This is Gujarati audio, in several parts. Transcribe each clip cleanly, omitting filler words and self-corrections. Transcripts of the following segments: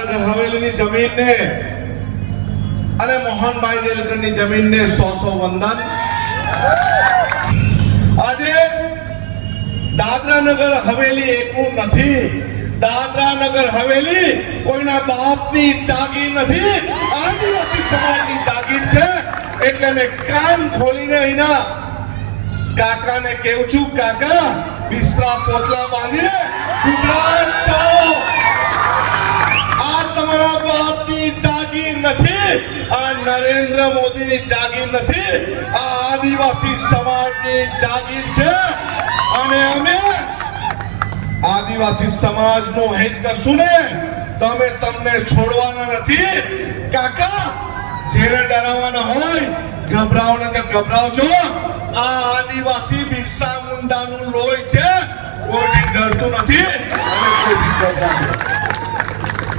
નગર હવેલીની જમીનને અને મોહનભાઈ ડેલકરની જમીનને 100 વંદન. આજે દાદરા નગર હવેલી એકલું નથી. દાદરા નગર હવેલી કોઈના બાપની જાગીર નથી, આદિવાસી સમાજની જાગીર છે. એટલે મેં કાન ખોલીને અહીંના કાકાને કહું છું, કાકા બિસ્તરા પોટલા બાંધીને ગુજરાત જાઓ. આ તમારા બાપની જાગીર નથી, આ નરેન્દ્ર મોદીની જાગીર નથી, આ આદિવાસી સમાજની જાગીર છે. અને અમે આદિવાસી સમાજનું હિત કરશું ને તો અમે તમને છોડવાના નથી. કાકા જેને ડરાવવાના હોય ગભરાવના તો ગભરાવજો. આ આદિવાસી બિરસા મુંડાનું લોહી છે, કોઈથી ડરતું નથી અને કોઈથી ડરતા નથી.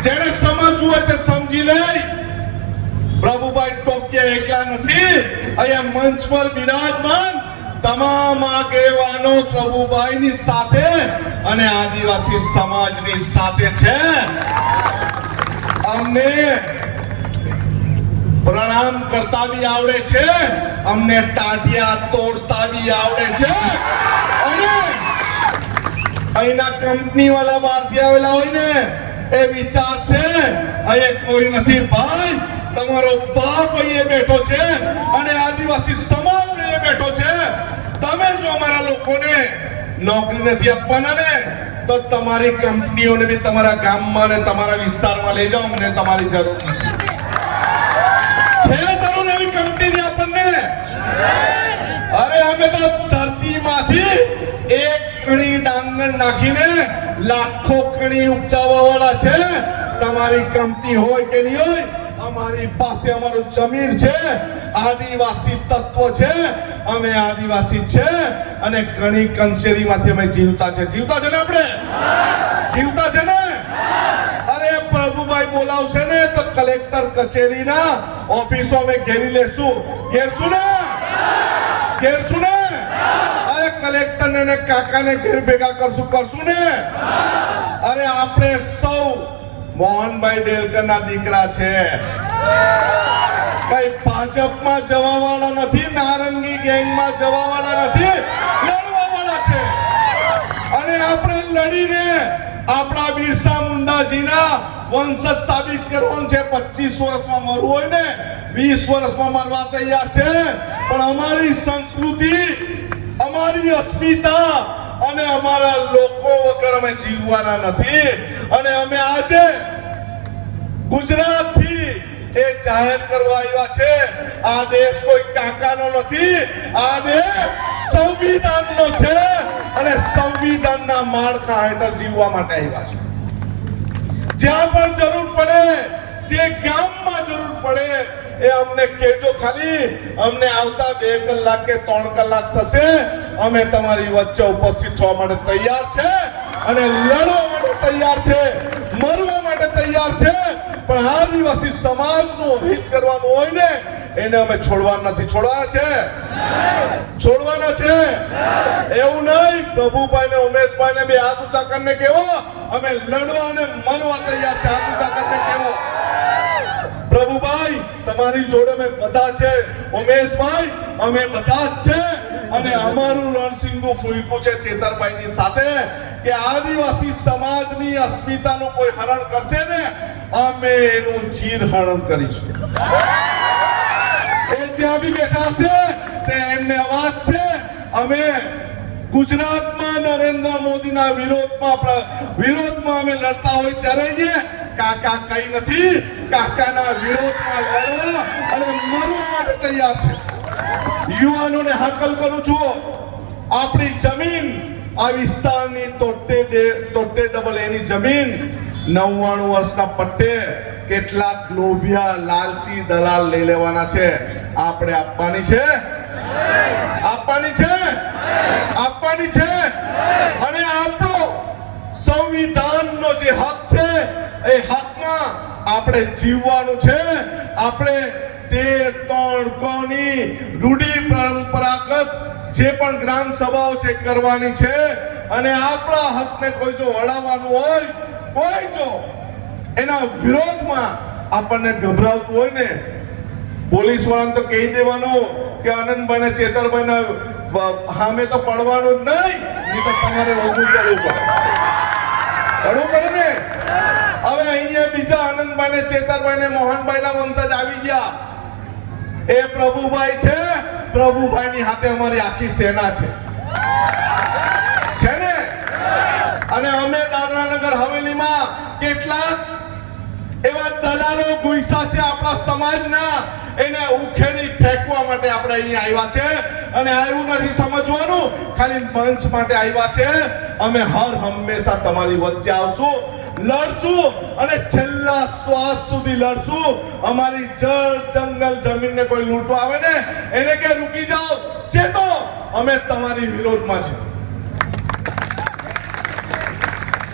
જેને સમજવું હોય તે સમજી લે. પ્રભુભાઈ ટોકિયા એકલા નથી. અહીંયા મંચ પર બિરાજમાન તમામ આગેવાનો પ્રભુભાઈની સાથે અને આદિવાસી સમાજની સાથે છે. અમને પ્રણામ કરતા બી આવડે છે, અમને ટાટિયા તોડતા બી આવડે છે. અને અહીંના કંપની વાળા બહારથી આવેલા હોય ને એ વિચારશે અહીંયા કોઈ નથી ભાઈ, તમારો બાપ અહીંયા બેઠો છે અને આદિવાસી સમાજ અહીંયા બેઠો છે. તમે જો અમારા લોકોને નોકરી નથી આપવાના ને તો તમારી કંપનીઓને બી તમારા ગામમાં ને તમારા વિસ્તારમાં લઈ જાઓ. અમને તમારી જરૂર નથી. છે જરૂર એવી કંપની આપણને? અરે અમે તો ધરતીમાંથી એક કણી ડાંગર નાખીને લાખો કણી ઉપજાવવા વાળા છે. તમારી કંપની હોય કે નહીં હોય, અમારી પાસે અમારું જમીન છે, આદિવાસી તત્વ છે, અમે આદિવાસી છે અને કણી કંસેરીમાંથી અમે જીવતા છે. જીવતા છે ને આપણે? જીવતા છે ને? અરે પ્રભુભાઈ બોલાવશે ને તો કલેક્ટર કચેરીના ઓફિસો અમે ઘેરી લેશું. ઘેરશું ને? ઘેરશું ને? અરે કલેક્ટર ને કાકાને ઘેર ભેગા કરશું ને? અરે આપણે સૌ મોહનભાઈ ડેલકરના દીકરા છે. કઈ ભાજપમાં જવા વાળા નથી, નારંગી ગેંગમાં જવા વાળા નથી, લડવા વાળા છે. અને આપણે લડીને આપણા બિરસા મુંડાજીના વંશજ સાબિત કરવાનું છે. 25 વર્ષમાં મરવું હોય ને 20 વર્ષમાં મરવા તૈયાર છે. પણ અમારી સંસ્કૃતિ, અમારી અસ્મિતા અને અમારા લોકો વગર અમે જીવવાના નથી. અને અમે આજે ગુજરાતથી એ જાહેર કરવા આવ્યા છે. આ દેશ કોઈ કાકાનો નથી, આ દેશ સંવિધાનનો છે અને સંવિધાનના માળખા હેઠળ જીવવા માટે આવ્યા છે. જ્યાં પણ જરૂર પડે, જે ગામમાં જરૂર પડે એ અમને કહેજો. ખાલી અમને આવતા 2 કલાક કે 3 કલાક થશે, અમે તમારી વચ્ચે ઉપસ્થિત થવા માટે તૈયાર છે અને લડવા માટે તૈયાર છે, મરવા માટે તૈયાર છે. પણ આદિવાસી સમાજનું હિત કરવાનું હોય ને એને અમે છોડવાના નથી. છોડવાના છે? છોડવાના છે. એવું નહીં. પ્રભુભાઈ ને ઉમેશભાઈ ને બે હાથ ઊંચા કરીને કહેવો અમે લડવા અને મરવા તૈયાર છે. હાથ ઊંચા કરીને કહેવો. પ્રભુભાઈ તમારી જોડે અમે બધા છે, ઉમેશભાઈ અમે બધા જ છે. અને અમારું રણસિંગુ ફૂંક્યું છે ચેતરભાઈની સાથે કે આદિવાસી સમાજની અસ્મિતાનું કોઈ હરણ કરશે ને અમે એનું ચીર હરણ કરીશું. એ જ્યાં બી બેઠા છે તે એમને અવાજ છે. અમે ગુજરાતમાં નરેન્દ્ર મોદીના વિરોધમાં અમે લડતા હોય ત્યારે કાકા કઈ નથી, કાકાના વિરોધમાં લડવા અને મરવા માટે તૈયાર છે. યુવાનોને હાકલ કરું છું, આપણી જમીન આ વિસ્તારની તોટે ડબલ એની જમીન 99 વર્ષના પટ્ટે કેટલાક લોભિયા લાલચી દલાલ લઈ લેવાના છે. આપણે આપવાની છે, આપવાની છે, આપવાની છે. અને આપણો સંવિધાનનો જે હક છે એ હકમાં આપણે જીવવાનું છે. આપણે 13 કોની રૂઢી પરંપરાગત જે પણ ગ્રામ સભાઓ છે કરવાની છે. અને આપણા હકને કોઈ જો વળાવવાનું હોય, કોઈ જો એના વિરોધમાં આપણને ગભરાવતું હોય ને, પોલીસ વાળાને તો કહી દેવાનું કે આનંદભાઈ ને ચેતરભાઈ ને સામે તો પડવાનું જ નહીં તો તમારે ઊભું કરવું પડે ને. હવે અહીંયા બીજા આનંદભાઈ ને ચેતરભાઈ ને મોહનભાઈ ના વંશજ આવી ગયા. એ પ્રભુભાઈ છે, પ્રભુભાઈ ની હાથે અમારી આખી સેના છે ને. અને અમે દાદરાનગર હવેલીમાં કેટલાક એવા દલાલો ગુઈસા છે આપણા સમાજના, એને ઉખેડી ફેંકવા માટે આપણે અહીંયા આવ્યા છે. અને આવું નથી સમજવાનું ખાલી મંચ માટે આવ્યા છે. અમે હર હંમેશા તમારી વચ્ચે આવશું, લડશું અને છેલ્લા શ્વાસ સુધી લડશું. અમારી જળ જંગલ જમીનને કોઈ લૂંટવા આવે ને એને કે રૂકી જાઓ, ચેતો, અમે તમારી વિરોધમાં છે.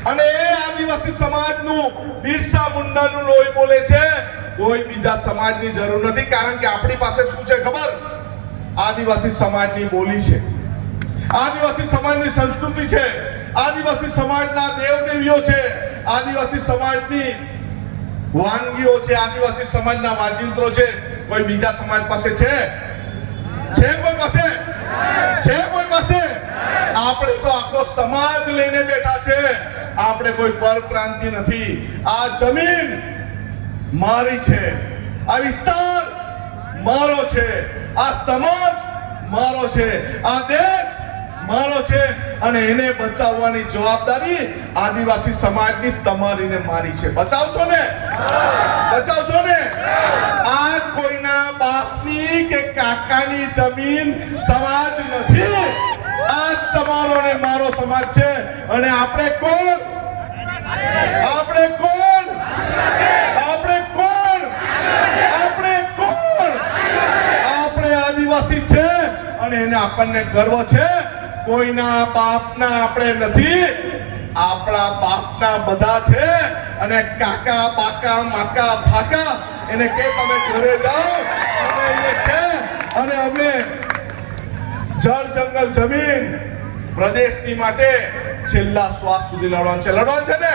અને એ આદિવાસી સમાજનું બિરસા મુંડાનું લોહી બોલે છે. કોઈ બીજા સમાજની જરૂર નથી, કારણ કે આપણી પાસે શું છે ખબર? આદિવાસી સમાજની બોલી છે, આદિવાસી સમાજની સંસ્કૃતિ છે, આદિવાસી સમાજના દેવદેવીઓ છે, આદિવાસી સમાજની વાનગીઓ છે, આદિવાસી સમાજના વાજિંત્રો છે. કોઈ બીજા સમાજ પાસે છે? કોઈ પાસે છે? કોઈ પાસે? આપણે તો આખો સમાજ લઈને બેઠા છે. આપણે કોઈ પરપ્રાંતિ નથી. આ જમીન મારી છે, આ વિસ્તાર મારો છે, આ સમાજ મારો છે, આ દેશ મારો છે. અને એને બચાવવાની જવાબદારી આદિવાસી સમાજની તમારી ને મારી છે. બચાવશો ને? બચાવશો ને? આ કોઈના બાપની કે કાકાની જમીન સમાજ નથી. આ તમારો ને મારો સમાજ છે. અને આપણે કોણ? આપણે કોણ? આપણે કોણ? આપણે કોણ? આપણે આદિવાસી છે અને એને આપણને ગર્વ છે. કોઈના બાપના આપણે નથી, આપણા બાપના બધા છે. અને કાકા બાકા માકા ફાકા એને કે તમે ઘરે જાઓ, અમે અહીંયા છે. અને અમે જળ જંગલ જમીન પ્રદેશની માટે છેલ્લા શ્વાસ સુધી લડવાનું છે. લડવાનું છે ને?